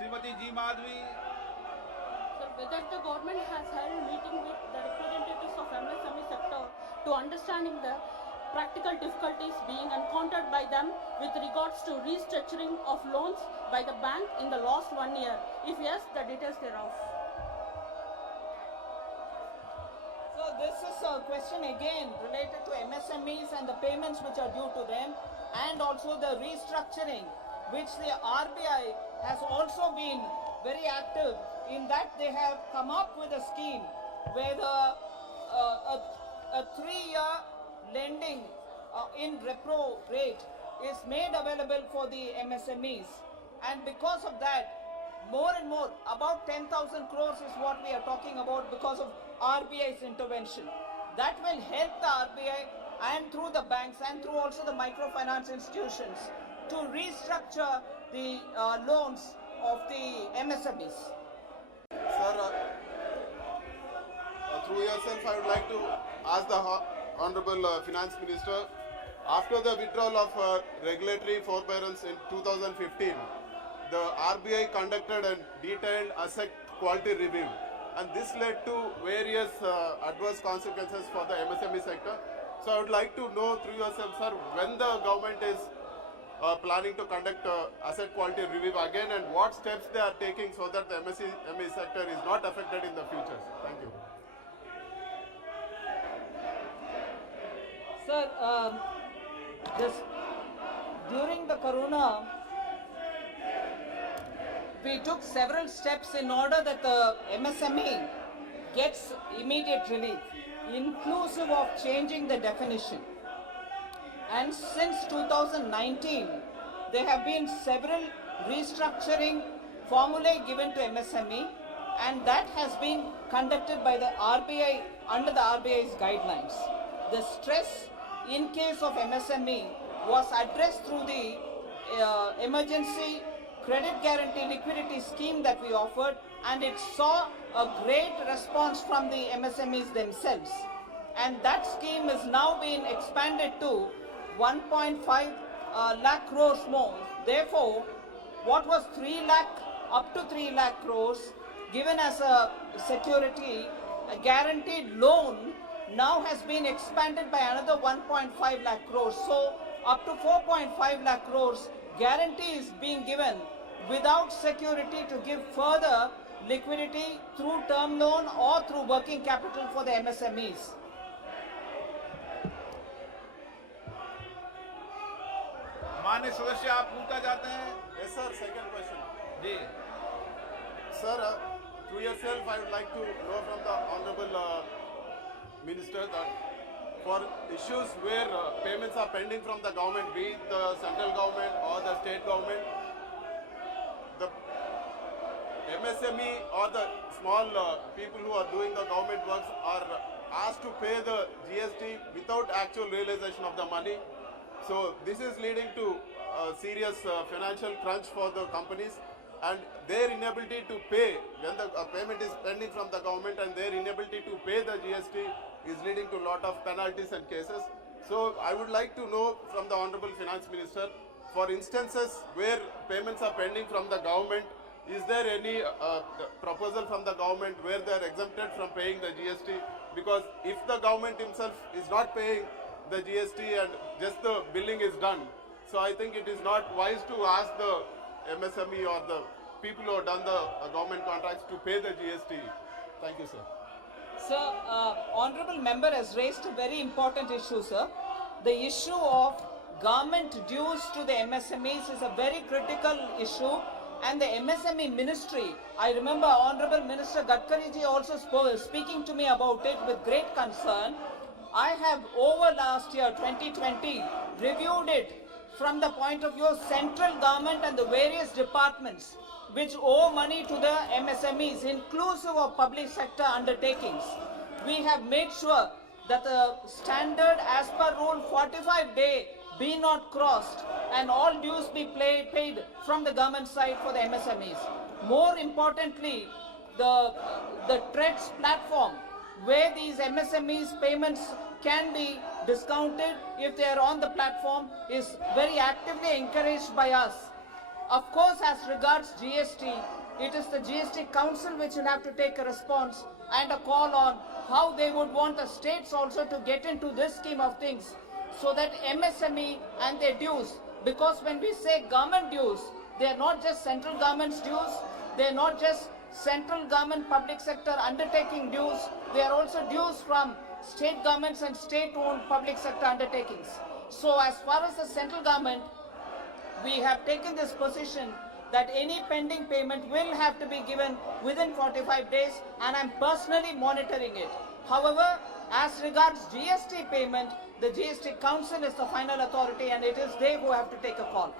Srimati G. Madhvi. So whether the government has held a meeting with the representatives of MSME sector to understanding the practical difficulties being encountered by them with regards to restructuring of loans by the bank in the last 1 year? If yes, the details thereof. So this is a question again related to MSMEs and the payments which are due to them, and also the restructuring which the RBI has also been very active in, that they have come up with a scheme where a 3-year lending in repo rate is made available for the MSMEs, and because of that, more and more, about 10,000 crores is what we are talking about because of RBI's intervention. That will help the RBI and through the banks and through also the microfinance institutions to restructure the loans of the MSMEs. Sir, through yourself, I would like to ask the Honorable Finance Minister, after the withdrawal of regulatory forbearance in 2015, the RBI conducted a detailed asset quality review, and this led to various adverse consequences for the MSME sector. So I would like to know through yourself, sir, when the government is planning to conduct asset quality review again, and what steps they are taking so that the MSME sector is not affected in the future. Thank you. Sir, during the corona, we took several steps in order that the MSME gets immediate relief, inclusive of changing the definition. And since 2019, there have been several restructuring formulae given to MSME, and that has been conducted by the RBI under the RBI's guidelines. The stress in case of MSME was addressed through the emergency credit guarantee liquidity scheme that we offered, and it saw a great response from the MSMEs themselves. And that scheme is now being expanded to 1.5 lakh crores more. Therefore, what was 3 lakh up to 3 lakh crores given as a security, a guaranteed loan, now has been expanded by another 1.5 lakh crores. So up to 4.5 lakh crores guarantee is being given without security to give further liquidity through term loan or through working capital for the MSMEs. माननीय सदस्य आप पूछना चाहते हैं? Yes, sir. Second question. Ji. Sir, through yourself, I would like to know from the Honorable Minister that for issues where payments are pending from the government, be it the central government or the state government, the MSME or the small people who are doing the government works are asked to pay the GST without actual realization of the money. So this is leading to a serious financial crunch for the companies, and their inability to pay when the payment is pending from the government, and their inability to pay the GST is leading to a lot of penalties and cases. So I would like to know from the Honorable Finance Minister, for instances where payments are pending from the government, is there any proposal from the government where they are exempted from paying the GST? Because if the government himself is not paying the GST and just the billing is done, so I think it is not wise to ask the MSME or the people who have done the government contracts to pay the GST. Thank you, sir. Sir, Honorable Member has raised a very important issue, sir. The issue of government dues to the MSMEs is a very critical issue, and the MSME ministry, I remember Honorable Minister Gadkari ji also speaking to me about it with great concern. I have over last year 2020 reviewed it from the point of view of central government and the various departments which owe money to the MSMEs, inclusive of public sector undertakings. We have made sure that the standard as per rule 45-day be not crossed and all dues be paid from the government side for the MSMEs. More importantly, the TREDS platform, where these MSMEs payments can be discounted if they are on the platform, is very actively encouraged by us. Of course, as regards GST, it is the GST Council which will have to take a response and a call on how they would want the states also to get into this scheme of things, so that MSME and their dues, because when we say government dues, they are not just central government's dues, they are not just central government public sector undertaking dues, they are also dues from state governments and state-owned public sector undertakings. So as far as the central government, we have taken this position that any pending payment will have to be given within 45 days, and I'm personally monitoring it. However, as regards GST payment, the GST Council is the final authority and it is they who have to take a call.